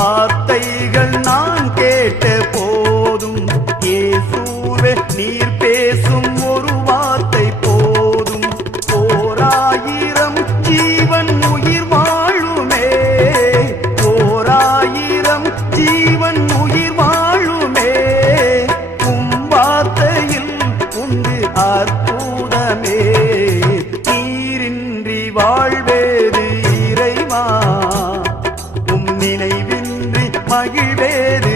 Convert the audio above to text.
வார்த்தைகள் நான் கேட்ட போதும் இயேசுவே நீர் பேசும் ஒரு வார்த்தை போதும் ஓராயிரம் ஜீவன் உயிர் வாழுமே ஓராயிரம் ஜீவன் உயிர் வாழுமே வார்த்தையில் உண்டு அற்புதமே நீரின்றி வாழ்வேது இறைவா நினைவின்றி மகிழ்வேது